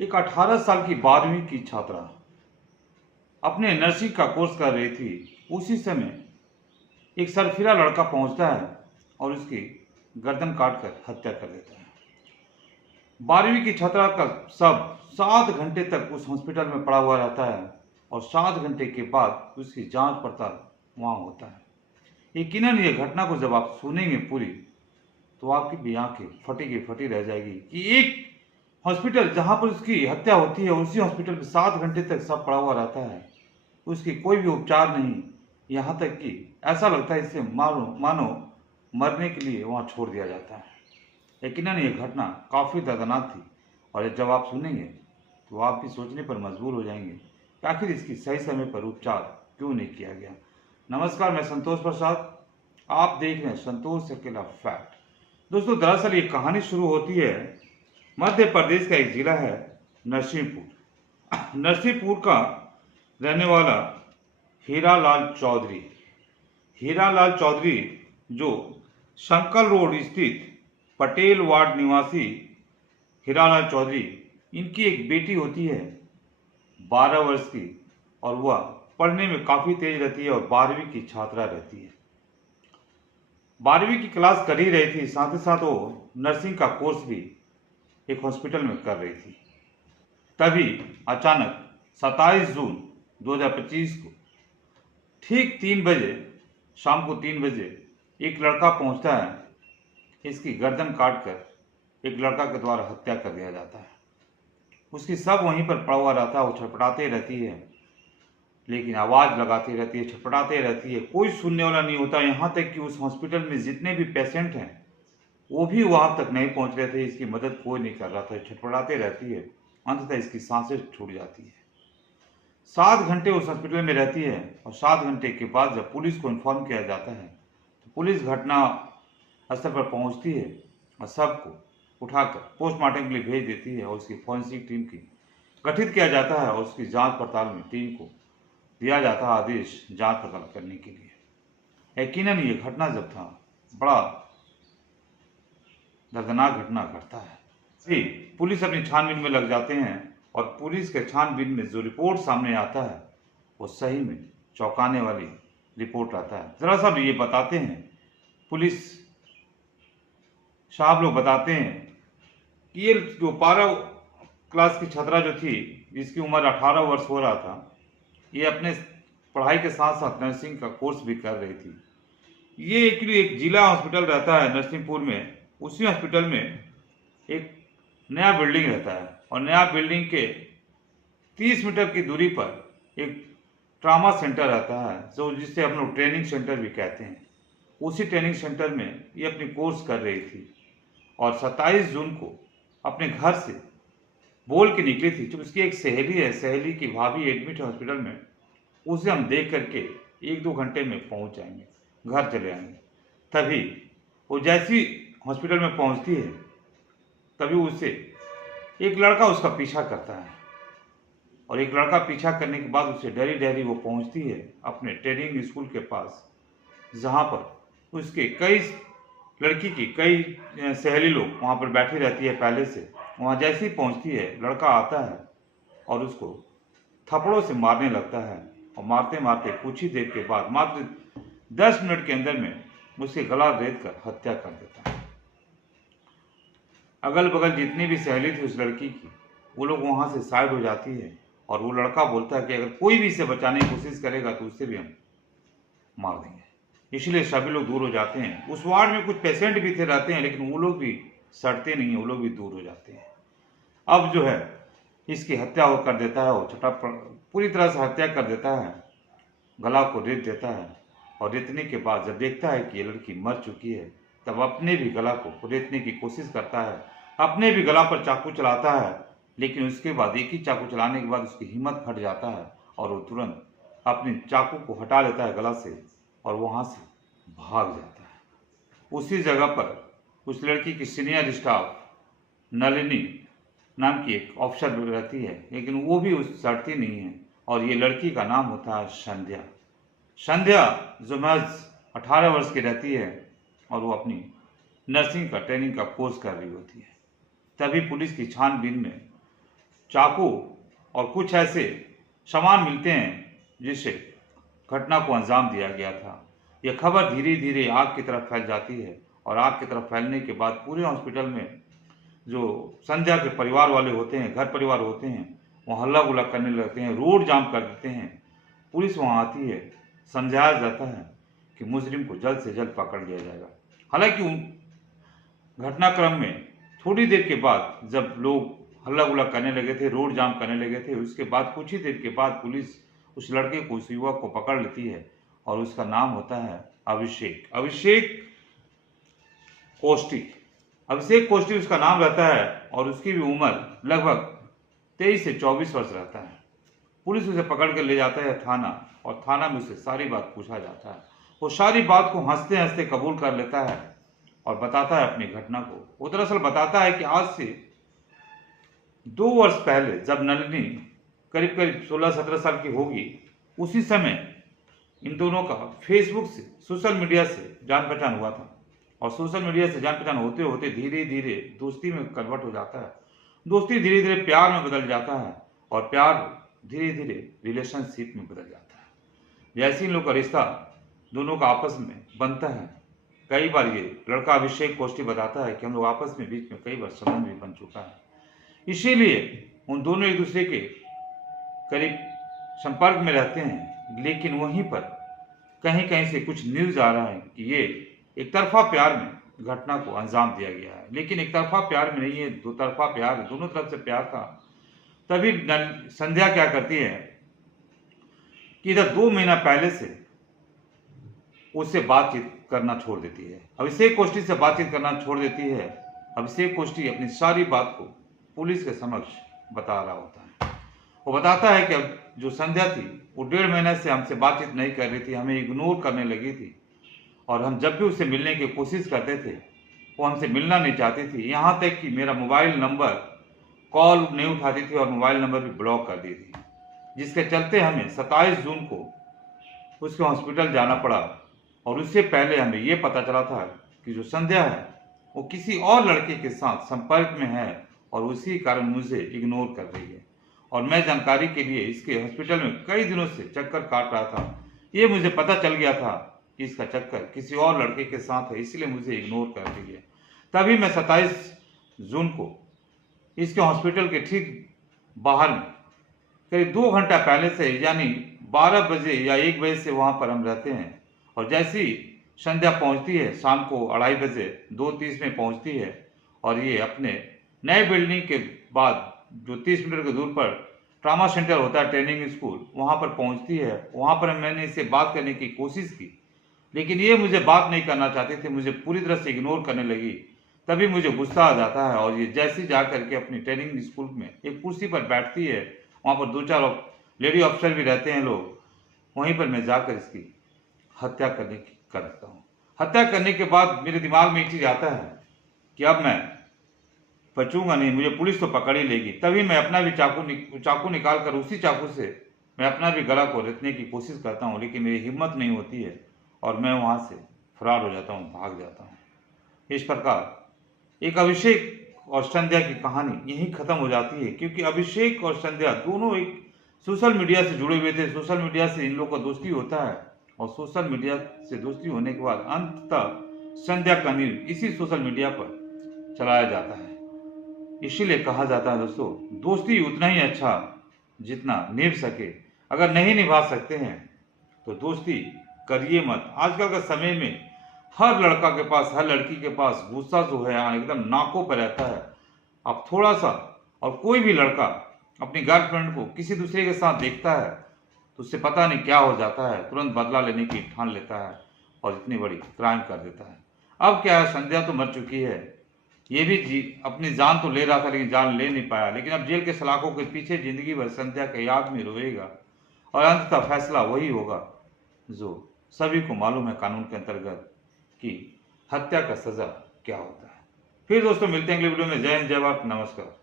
एक 18 साल की 12वीं की छात्रा अपने नर्सिंग का कोर्स कर रही थी। उसी समय एक सरफिरा लड़का पहुंचता है और उसकी गर्दन काटकर हत्या कर देता है। 12वीं की छात्रा का शव 7 घंटे तक उस हॉस्पिटल में पड़ा हुआ रहता है और 7 घंटे के बाद उसकी जांच पड़ताल वहां होता है। यकीनन ये घटना को जब आप सुनेंगे पूरी तो आपकी भी आंखें फटी की फटी रह जाएगी कि एक हॉस्पिटल जहां पर उसकी हत्या होती है उसी हॉस्पिटल में 7 घंटे तक सब पड़ा हुआ रहता है, उसकी कोई भी उपचार नहीं। यहाँ तक कि ऐसा लगता है इसे मानो मानो मरने के लिए वहां छोड़ दिया जाता है। यकीनन ये घटना काफ़ी दर्दनाक थी और जब आप सुनेंगे तो आप भी सोचने पर मजबूर हो जाएंगे कि आखिर इसकी सही समय पर उपचार क्यों नहीं किया गया। नमस्कार, मैं संतोष प्रसाद, आप देख रहे हैं संतोष अकेला फैक्ट। दोस्तों, दरअसल ये कहानी शुरू होती है मध्य प्रदेश का एक जिला है नरसिंहपुर। नरसिंहपुर का रहने वाला हीरालाल चौधरी जो शंकर रोड स्थित पटेल वार्ड निवासी हीरालाल चौधरी, इनकी एक बेटी होती है 12 वर्ष की और वह पढ़ने में काफ़ी तेज रहती है और 12वीं की छात्रा रहती है। 12वीं की क्लास कर ही रही थी, साथ ही साथ वो नर्सिंग का कोर्स भी एक हॉस्पिटल में कर रही थी। तभी अचानक 27 जून 2025 को ठीक 3 बजे, शाम को 3 बजे एक लड़का पहुंचता है। इसकी गर्दन काटकर एक लड़का के द्वारा हत्या कर दिया जाता है। उसकी सब वहीं पर पड़ा हुआ रहता है। वो छटपटाते रहती है, लेकिन आवाज़ लगाती रहती है, छटपटाते रहती है, कोई सुनने वाला नहीं होता। यहाँ तक कि उस हॉस्पिटल में जितने भी पेशेंट हैं वो भी वहां तक नहीं पहुंच रहे थे। इसकी मदद कोई नहीं कर रहा था। छटपटाते रहती है, अंततः इसकी सांसें छूट जाती है। 7 घंटे उस हॉस्पिटल में रहती है और 7 घंटे के बाद जब पुलिस को इन्फॉर्म किया जाता है तो पुलिस घटना स्थल पर पहुंचती है और सबको उठाकर पोस्टमार्टम के लिए भेज देती है और उसकी फॉरेंसिक टीम की गठित किया जाता है और उसकी जांच पड़ताल में टीम को दिया जाता है आदेश जांच पड़ताल करने के लिए। यकीनन ये घटना जब था, बड़ा दर्दनाक घटना घटता है। जी, पुलिस अपनी छानबीन में लग जाते हैं और पुलिस के छानबीन में जो रिपोर्ट सामने आता है वो सही में चौंकाने वाली रिपोर्ट आता है। जरा सा ये बताते हैं, पुलिस साहब लोग बताते हैं कि ये जो 12 क्लास की छात्रा जो थी, जिसकी उम्र 18 वर्ष हो रहा था, ये अपने पढ़ाई के साथ साथ नर्सिंग का कोर्स भी कर रही थी। ये एक्चुअली एक जिला हॉस्पिटल रहता है नरसिंहपुर में। उसी हॉस्पिटल में एक नया बिल्डिंग रहता है और नया बिल्डिंग के 30 मीटर की दूरी पर एक ट्रामा सेंटर रहता है, जो जिसे हम लोग ट्रेनिंग सेंटर भी कहते हैं। उसी ट्रेनिंग सेंटर में ये अपनी कोर्स कर रही थी और 27 जून को अपने घर से बोल के निकली थी। जो उसकी एक सहेली है, सहेली की भाभी एडमिट है हॉस्पिटल में, उसे हम देख करके 1-2 घंटे में पहुंच जाएंगे, घर चले आएंगे। तभी वो जैसी हॉस्पिटल में पहुंचती है तभी उसे एक लड़का उसका पीछा करता है और एक लड़का पीछा करने के बाद उसे डरी डरी वो पहुंचती है अपने ट्रेनिंग स्कूल के पास, जहां पर उसके लड़की की कई सहेली लोग वहां पर बैठी रहती है पहले से। वहां जैसे ही पहुंचती है, लड़का आता है और उसको थप्पड़ों से मारने लगता है और मारते मारते कुछ ही देर के बाद, मात्र 10 मिनट के अंदर में, उसके गला रेत कर हत्या कर देता है। अगल बगल जितनी भी सहेली थी उस लड़की की, वो लोग वहां से साइड हो जाती है और वो लड़का बोलता है कि अगर कोई भी इसे बचाने की कोशिश करेगा तो उसे भी हम मार देंगे। इसलिए सभी लोग दूर हो जाते हैं। उस वार्ड में कुछ पेशेंट भी थे रहते हैं, लेकिन वो लोग भी सड़ते नहीं हैं, वो लोग भी दूर हो जाते हैं। अब जो है इसकी हत्या वो कर देता है, वो पूरी तरह से हत्या कर देता है, गला को रेत देता है और रेतने के बाद जब देखता है कि ये लड़की मर चुकी है, तब अपने भी गला को रेतने की कोशिश करता है, अपने भी गला पर चाकू चलाता है। लेकिन उसके बाद एक ही चाकू चलाने के बाद उसकी हिम्मत फट जाता है और वो तुरंत अपने चाकू को हटा लेता है गला से और वहाँ से भाग जाता है। उसी जगह पर उस लड़की की सीनियर स्टाफ नलिनी नाम की एक ऑफिसर रहती है, लेकिन वो भी उस सड़ती नहीं है और ये लड़की का नाम होता है संध्या, जो महज 18 वर्ष की रहती है और वो अपनी नर्सिंग का ट्रेनिंग का कोर्स कर रही होती है। तभी पुलिस की छानबीन में चाकू और कुछ ऐसे सामान मिलते हैं जिससे घटना को अंजाम दिया गया था। यह खबर धीरे धीरे आग की तरफ फैल जाती है और आग की तरफ फैलने के बाद पूरे हॉस्पिटल में जो संध्या के परिवार वाले होते हैं, घर परिवार होते हैं, वो हल्ला गुल्ला करने लगते हैं, रोड जाम कर देते हैं। पुलिस वहाँ आती है, समझाया जाता है कि मुजरिम को जल्द से जल्द पकड़ लिया जाएगा। हालांकि घटनाक्रम में थोड़ी देर के बाद जब लोग हल्ला गुल्ला करने लगे थे, रोड जाम करने लगे थे, उसके बाद कुछ ही देर के बाद पुलिस उस लड़के को, उस युवक को पकड़ लेती है और उसका नाम होता है अभिषेक कोष्टी उसका नाम रहता है और उसकी भी उम्र लगभग 23 से 24 वर्ष रहता है। पुलिस उसे पकड़ कर ले जाता है थाना और थाना में उसे सारी बात पूछा जाता है। वो सारी बात को हंसते हंसते कबूल कर लेता है और बताता है अपनी घटना को। वो दरअसल बताता है कि आज से 2 वर्ष पहले जब नलिनी करीब करीब 16-17 साल की होगी, उसी समय इन दोनों का फेसबुक से, सोशल मीडिया से जान पहचान हुआ था और सोशल मीडिया से जान पहचान होते होते धीरे धीरे दोस्ती में कन्वर्ट हो जाता है। दोस्ती धीरे धीरे प्यार में बदल जाता है और प्यार धीरे धीरे रिलेशनशिप में बदल जाता है। जैसे इन लोग का रिश्ता दोनों का आपस में बनता है, कई बार ये लड़का अभिषेक कोष्टी बताता है कि हम लोग आपस में बीच में कई बार संबंध भी बन चुका है। इसीलिए उन दोनों एक दूसरे के करीब संपर्क में रहते हैं, लेकिन वहीं पर कहीं कहीं से कुछ न्यूज आ रहा है कि ये एक तरफा प्यार में घटना को अंजाम दिया गया है। लेकिन एक तरफा प्यार में नहीं है, दो तरफा प्यार है, दोनों तरफ से प्यार था। तभी संध्या क्या करती है कि इधर 2 महीना पहले से उससे बातचीत करना छोड़ देती है, अभिषेक कोष्टी से बातचीत करना छोड़ देती है। अभिषेक कोष्टी अपनी सारी बात को पुलिस के समक्ष बता रहा होता है। वो बताता है कि अब जो संध्या थी वो 1.5 महीने से हमसे बातचीत नहीं कर रही थी, हमें इग्नोर करने लगी थी और हम जब भी उससे मिलने की कोशिश करते थे वो हमसे मिलना नहीं चाहती थी। यहाँ तक कि मेरा मोबाइल नंबर कॉल नहीं उठाती थी और मोबाइल नंबर भी ब्लॉक कर दी थी, जिसके चलते हमें 27 जून को उसके हॉस्पिटल जाना पड़ा। और उससे पहले हमें ये पता चला था कि जो संध्या है वो किसी और लड़के के साथ संपर्क में है और उसी कारण मुझे इग्नोर कर रही है। और मैं जानकारी के लिए इसके हॉस्पिटल में कई दिनों से चक्कर काट रहा था। ये मुझे पता चल गया था कि इसका चक्कर किसी और लड़के के साथ है, इसलिए मुझे इग्नोर कर रही है। तभी मैं 27 जून को इसके हॉस्पिटल के ठीक बाहर में करीब 2 घंटा पहले से, यानी 12 बजे या 1 बजे से वहाँ पर हम रहते हैं। और जैसी संध्या पहुँचती है शाम को 2:30 बजे 2:30 में पहुँचती है और ये अपने नए बिल्डिंग के बाद जो 30 मीटर की दूर पर ट्रामा सेंटर होता है, ट्रेनिंग स्कूल, वहाँ पर पहुँचती है। वहाँ पर मैंने इससे बात करने की कोशिश की, लेकिन ये मुझे बात नहीं करना चाहते थे, मुझे पूरी तरह से इग्नोर करने लगी। तभी मुझे गुस्सा आ जाता है और ये जैसे जा करके अपनी ट्रेनिंग स्कूल में एक कुर्सी पर बैठती है, वहाँ पर 2-4 लेडी ऑफिसर भी रहते हैं लोग, वहीं पर मैं जाकर इसकी हत्या करने की करता हूँ। हत्या करने के बाद मेरे दिमाग में एक चीज़ आता है कि अब मैं बचूंगा नहीं, मुझे पुलिस तो पकड़ ही लेगी। तभी मैं अपना भी चाकू निकाल कर उसी चाकू से मैं अपना भी गला को रेतने की कोशिश करता हूँ, लेकिन मेरी हिम्मत नहीं होती है और मैं वहाँ से फरार हो जाता हूँ, भाग जाता हूँ। इस प्रकार एक अभिषेक और संध्या की कहानी यहीं खत्म हो जाती है, क्योंकि अभिषेक और संध्या दोनों एक सोशल मीडिया से जुड़े हुए थे। सोशल मीडिया से इन लोगों का दोस्ती होता है और सोशल मीडिया से दोस्ती होने के बाद अंततः संध्या का नींव इसी सोशल मीडिया पर चलाया जाता है। इसीलिए कहा जाता है दोस्तों, दोस्ती उतना ही अच्छा जितना निभ सके। अगर नहीं निभा सकते हैं तो दोस्ती करिए मत। आजकल के समय में हर लड़का के पास, हर लड़की के पास गुस्सा जो है एकदम नाकों पर रहता है। अब थोड़ा सा और कोई भी लड़का अपनी गर्लफ्रेंड को किसी दूसरे के साथ देखता है तो उससे पता नहीं क्या हो जाता है, तुरंत बदला लेने की ठान लेता है और इतनी बड़ी क्राइम कर देता है। अब क्या है, संध्या तो मर चुकी है, ये भी अपनी जान तो ले रहा था लेकिन जान ले नहीं पाया। लेकिन अब जेल के सलाखों के पीछे जिंदगी भर संध्या के याद में रोएगा और अंततः फैसला वही होगा जो सभी को मालूम है कानून के अंतर्गत कि हत्या का सजा क्या होता है। फिर दोस्तों मिलते हैं अगले वीडियो में। जय हिंद, जय भारत, नमस्कार।